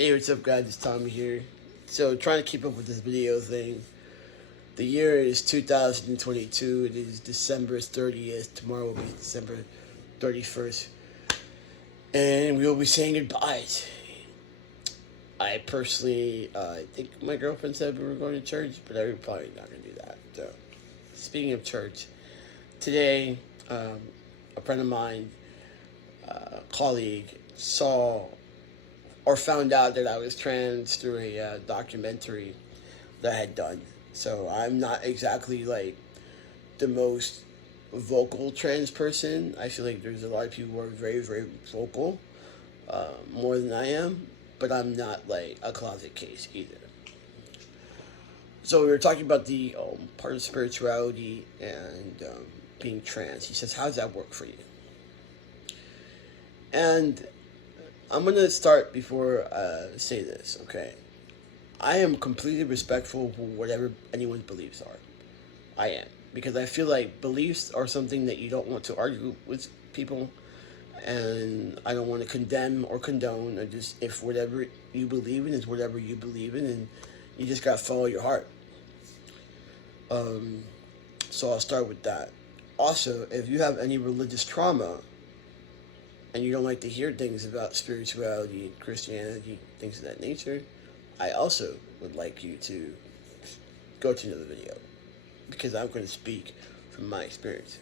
Hey, what's up, guys? It's Tommy here. So, trying to keep up with this video thing. The year is 2022. It is December 30th. Tomorrow will be December 31st. And we will be saying goodbyes. I personally, I think my girlfriend said we were going to church, but I'm probably not going to do that. So, speaking of church, today, a friend of mine, colleague, saw or found out that I was trans through a documentary that I had done. So I'm not exactly like the most vocal trans person. I feel like there's a lot of people who are very, very vocal, more than I am, but I'm not like a closet case either. So we were talking about the part of spirituality and being trans. He says, "How does that work for you?" And I'm gonna start before say this, okay? I am completely respectful for whatever anyone's beliefs are. I am. Because I feel like beliefs are something that you don't want to argue with people, and I don't want to condemn or condone, or just, if whatever you believe in is whatever you believe in, and you just gotta follow your heart. So I'll start with that. Also, if you have any religious trauma, and you don't like to hear things about spirituality and Christianity, things of that nature, I also would like you to go to another video, because I'm going to speak from my experience.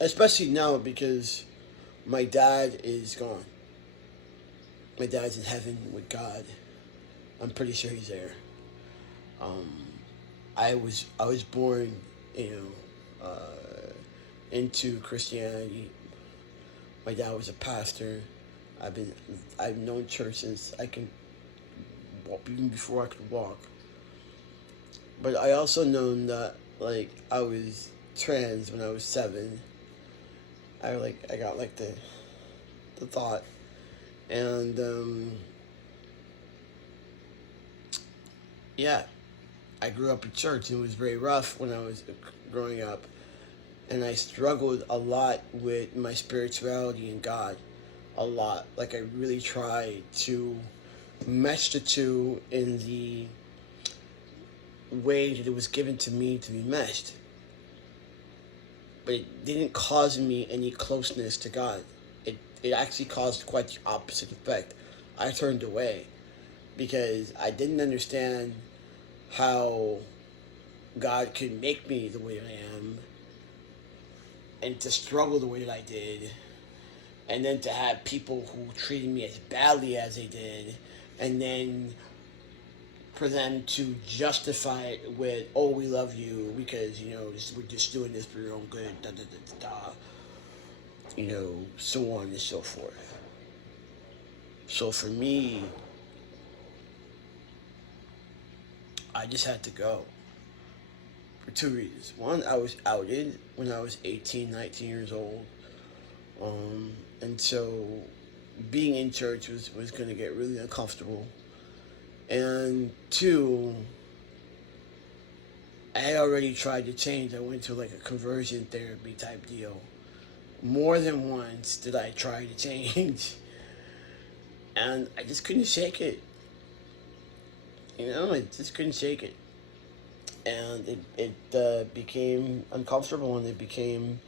Especially now, because my dad is gone. My dad's in heaven with God. I'm pretty sure he's there. I was born, into Christianity. My dad was a pastor. I've known church since I can walk, even before I could walk. But I also known that I was trans when I was 7. I got like the thought, and yeah, I grew up in church. It was very rough when I was growing up, and I struggled a lot with my spirituality and God, a lot. Like, I really tried to mesh the two in the way that it was given to me to be meshed. But it didn't cause me any closeness to God. It actually caused quite the opposite effect. I turned away because I didn't understand how God could make me the way I am, and to struggle the way that I did, and then to have people who treated me as badly as they did, and then for them to justify it with, "Oh, we love you because we're just doing this for your own good," da da da da, so on and so forth. So for me, I just had to go for 2 reasons. One, I was outed when I was 18, 19 years old. And so being in church was going to get really uncomfortable. And two, I had already tried to change. I went to like a conversion therapy type deal. More than once did I try to change. And I just couldn't shake it. I just couldn't shake it. And it became uncomfortable, and it became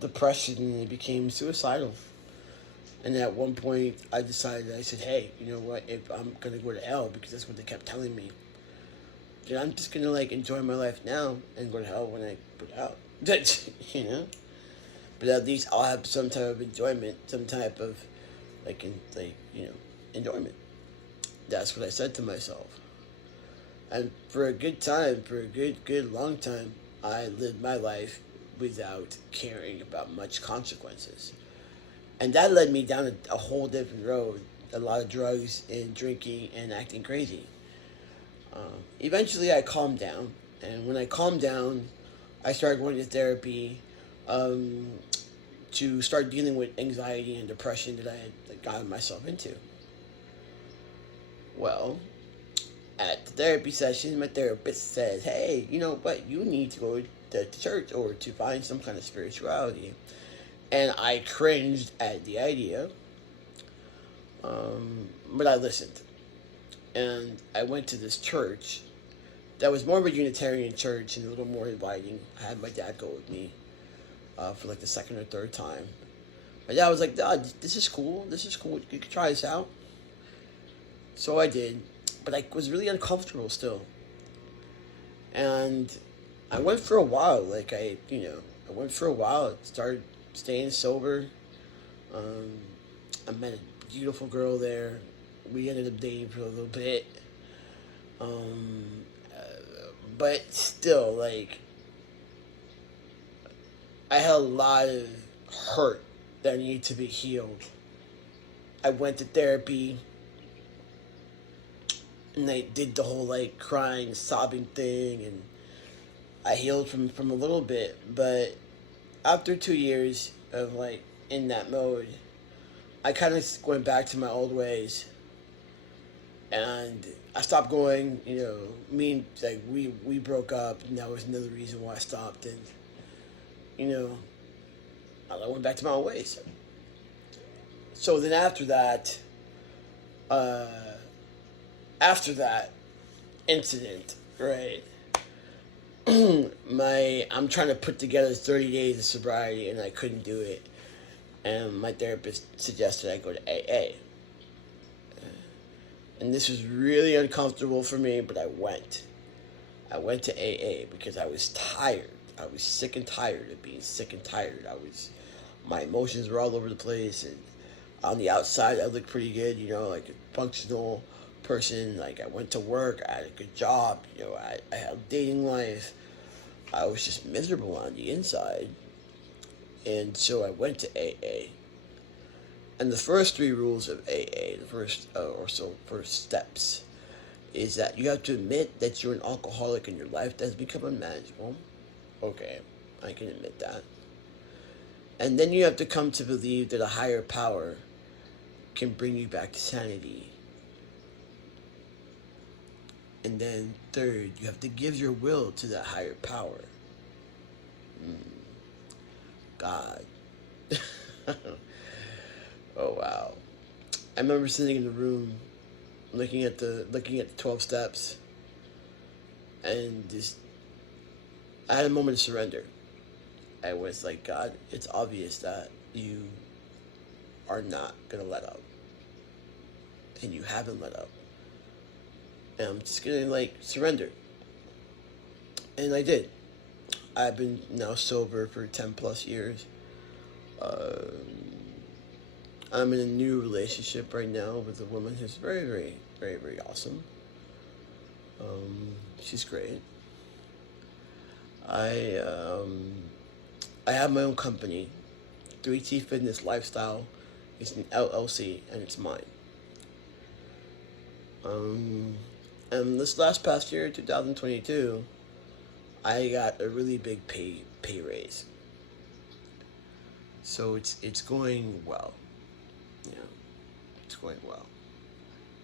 depression, and it became suicidal. And at one point, I decided, I said, "Hey, you know what? If I'm going to go to hell, because that's what they kept telling me, then I'm just going to enjoy my life now and go to hell when I put out." But at least I'll have some type of enjoyment, some type of, enjoyment. That's what I said to myself. And for a good time, for a good long time, I lived my life without caring about much consequences. And that led me down a whole different road. A lot of drugs and drinking and acting crazy. Eventually, I calmed down. And when I calmed down, I started going to therapy to start dealing with anxiety and depression that I had gotten myself into. Well, at the therapy session, my therapist says, "Hey, you know what? You need to go to church or to find some kind of spirituality." And I cringed at the idea. But I listened. And I went to this church that was more of a Unitarian church and a little more inviting. I had my dad go with me for like the second or third time. My dad was like, "Dad, this is cool. This is cool. You could try this out." So I did, but I was really uncomfortable still. And I went for a while. I went for a while. Started staying sober. Um, I met a beautiful girl there. We ended up dating for a little bit. Um, but still, like, I had a lot of hurt that needed to be healed. I went to therapy and I did the whole like crying, sobbing thing, and I healed from a little bit. But after 2 years of like in that mode, I kind of went back to my old ways, and I stopped going. Me and like we broke up, and that was another reason why I stopped. And you know, I went back to my old ways. So then uh, after that incident, right? I'm trying to put together 30 days of sobriety, and I couldn't do it. And my therapist suggested I go to AA. And this was really uncomfortable for me, but I went. I went to AA because I was tired. I was sick and tired of being sick and tired. My emotions were all over the place, and on the outside I looked pretty good, like a functional person. Like I went to work, I had a good job, I had a dating life. I was just miserable on the inside. And so I went to AA. And the first three rules of AA, the first steps, is that you have to admit that you're an alcoholic and your life has become unmanageable. Okay, I can admit that. And then you have to come to believe that a higher power can bring you back to sanity. And then third, you have to give your will to that higher power. God. Oh wow. I remember sitting in the room looking at the 12 steps, and just I had a moment of surrender. I was like, God, it's obvious that you are not gonna let up. And you haven't let up. And I'm just gonna like surrender. And I did. I've been now sober for 10 plus years. I'm in a new relationship right now with a woman who's very, very, very, very awesome. She's great. I I have my own company, 3T Fitness Lifestyle. It's an LLC and it's mine. And this past year, 2022, I got a really big pay raise. So it's going well. Yeah, it's going well.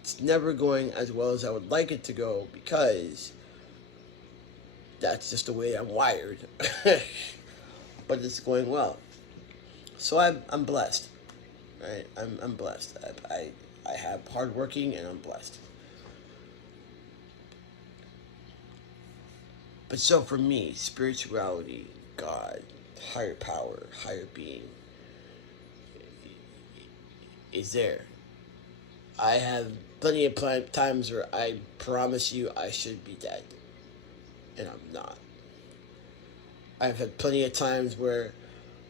It's never going as well as I would like it to go because that's just the way I'm wired. But it's going well. So I'm blessed, right? I'm blessed. I have hardworking and I'm blessed. But so for me, spirituality, God, higher power, higher being is there. I have plenty of times where I promise you I should be dead, and I'm not. I've had plenty of times where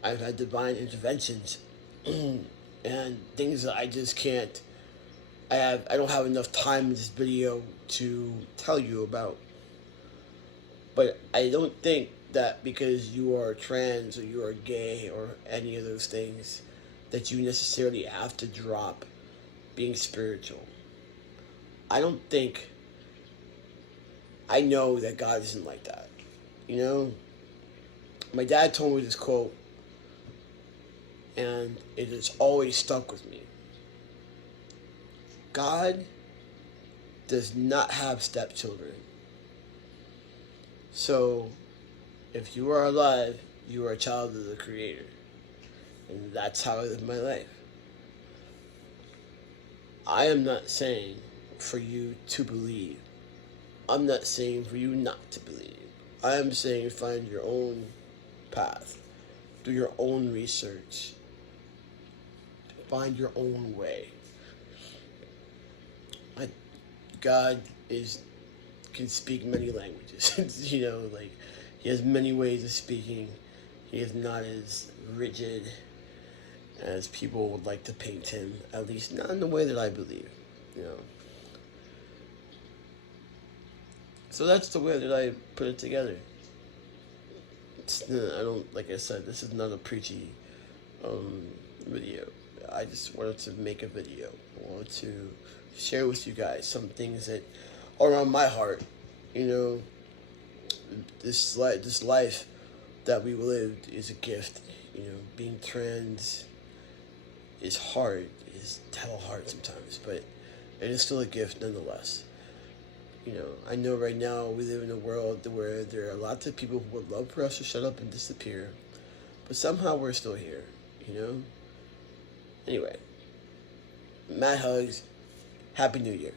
I've had divine interventions and things that I just can't. I don't have enough time in this video to tell you about. But I don't think that because you are trans or you are gay or any of those things that you necessarily have to drop being spiritual. I don't think. I know that God isn't like that. My dad told me this quote, and it has always stuck with me. God does not have stepchildren. So, if you are alive, you are a child of the Creator. And that's how I live my life. I am not saying for you to believe. I'm not saying for you not to believe. I am saying find your own path. Do your own research. Find your own way. God is can speak many languages. Like he has many ways of speaking. He is not as rigid as people would like to paint him. At least not in the way that I believe. You know. So that's the way that I put it together. I don't, like I said, this is not a preachy video. I just wanted to make a video. I wanted to share with you guys some things that are on my heart. You know, this life that we lived is a gift. You know, being trans is hard. It's hell hard sometimes, but it is still a gift nonetheless. You know, I know right now we live in a world where there are lots of people who would love for us to shut up and disappear, but somehow we're still here, you know? Anyway, mad hugs. Happy New Year.